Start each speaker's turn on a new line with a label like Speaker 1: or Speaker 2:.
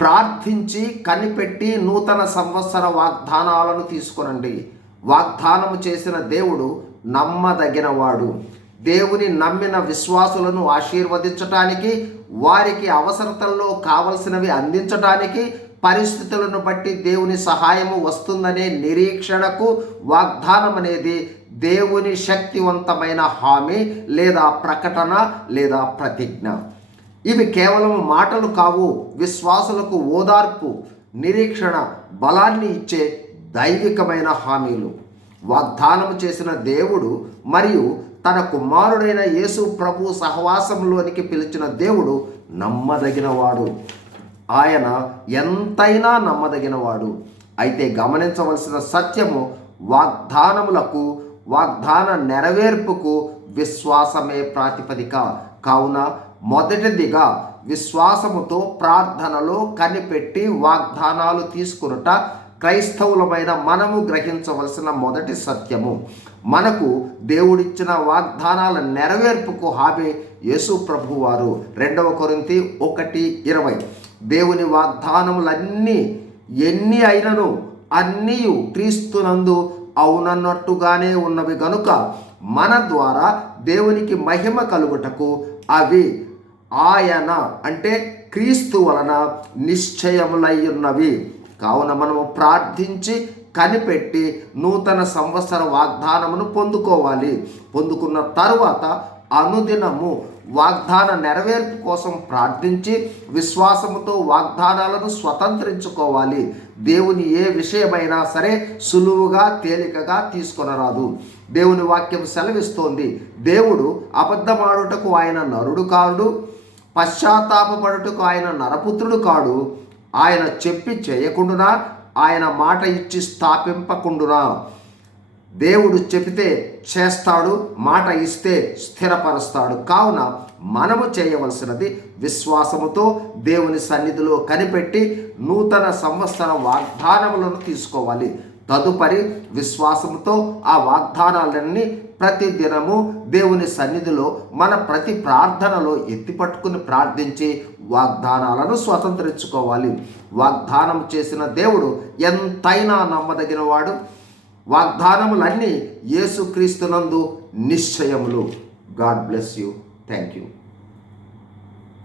Speaker 1: ప్రార్థించి కనిపెట్టి నూతన సంవత్సర వాగ్దానాలను తీసుకునండి. వాగ్దానము చేసిన దేవుడు నమ్మదగినవాడు. దేవుని నమ్మిన విశ్వాసులను ఆశీర్వదించటానికి వారికి అవసరతల్లో కావలసినవి అందించటానికి పరిస్థితులను బట్టి దేవుని సహాయము వస్తుందనే నిరీక్షణకు వాగ్దానం అనేది దేవుని శక్తివంతమైన హామీ లేదా ప్రకటన లేదా ప్రతిజ్ఞ. ఇవి కేవలం మాటలు కావు విశ్వాసులకు ఓదార్పు నిరీక్షణ బలాన్ని ఇచ్చే దైవికమైన హామీలు. వాగ్దానం చేసిన దేవుడు మరియు తన కుమారుడైన యేసు ప్రభు సహవాసంలోనికి పిలిచిన దేవుడు నమ్మదగినవాడు. ఆయన ఎంతైనా నమ్మదగినవాడు. అయితే గమనించవలసిన సత్యము వాగ్దానములకు వాగ్దాన నెరవేర్పుకు విశ్వాసమే ప్రాతిపదిక. కావున మొదటిదిగా విశ్వాసముతో ప్రార్థనలో కనిపెట్టి వాగ్దానాలు తీసుకునుట క్రైస్తవులమైన మనము గ్రహించవలసిన మొదటి సత్యము. మనకు దేవుడిచ్చిన వాగ్దానాల నెరవేర్పుకు హామీ యేసు ప్రభువారు. రెండవ కొరింతి ఒకటి ఇరవై. దేవుని వాగ్దానములన్నీ ఎన్ని అయినను అన్నీ క్రీస్తునందు అవునన్నట్టుగానే ఉన్నవి గనుక మన ద్వారా దేవునికి మహిమ కలుగుటకు అవి ఆయన అంటే క్రీస్తు వలన నిశ్చయములై ఉన్నవి కావున మనము ప్రార్థించి కనిపెట్టి నూతన సంవత్సర వాగ్దానమును పొందుకోవాలి. పొందుకున్న తరువాత అనుదినము వాగ్దాన నెరవేర్పు కోసం ప్రార్థించి విశ్వాసముతో వాగ్దానాలను స్వతంత్రించుకోవాలి. దేవుని ఏ విషయమైనా సరే సులువుగా తేలికగా తీసుకొనరాదు. దేవుని వాక్యం సెలవిస్తోంది. దేవుడు అబద్ధమాడుటకు ఆయన నరుడు కాడు. పశ్చాత్తాపడుటకు ఆయన నరపుత్రుడు కాడు. ఆయన చెప్పి చేయకుండునా? ఆయన మాట ఇచ్చి స్థాపింపకుండునా? దేవుడు చెబితే చేస్తాడు మాట ఇస్తే స్థిరపరుస్తాడు. కావున మనము చేయవలసినది విశ్వాసముతో దేవుని సన్నిధిలో కనిపెట్టి నూతన సంవత్సర వాగ్దానములను తీసుకోవాలి. తదుపరి విశ్వాసముతో ఆ వాగ్దానాలన్నీ ప్రతి దినము దేవుని సన్నిధిలో మన ప్రతి ప్రార్థనలో ఎత్తిపట్టుకుని ప్రార్థించి వాగ్దానాలను స్వతంత్రించుకోవాలి. వాగ్దానం చేసిన దేవుడు ఎంతైనా నమ్మదగినవాడు. వాగ్దానములన్నీ యేసుక్రీస్తునందు నిశ్చయములు. God bless you. Thank you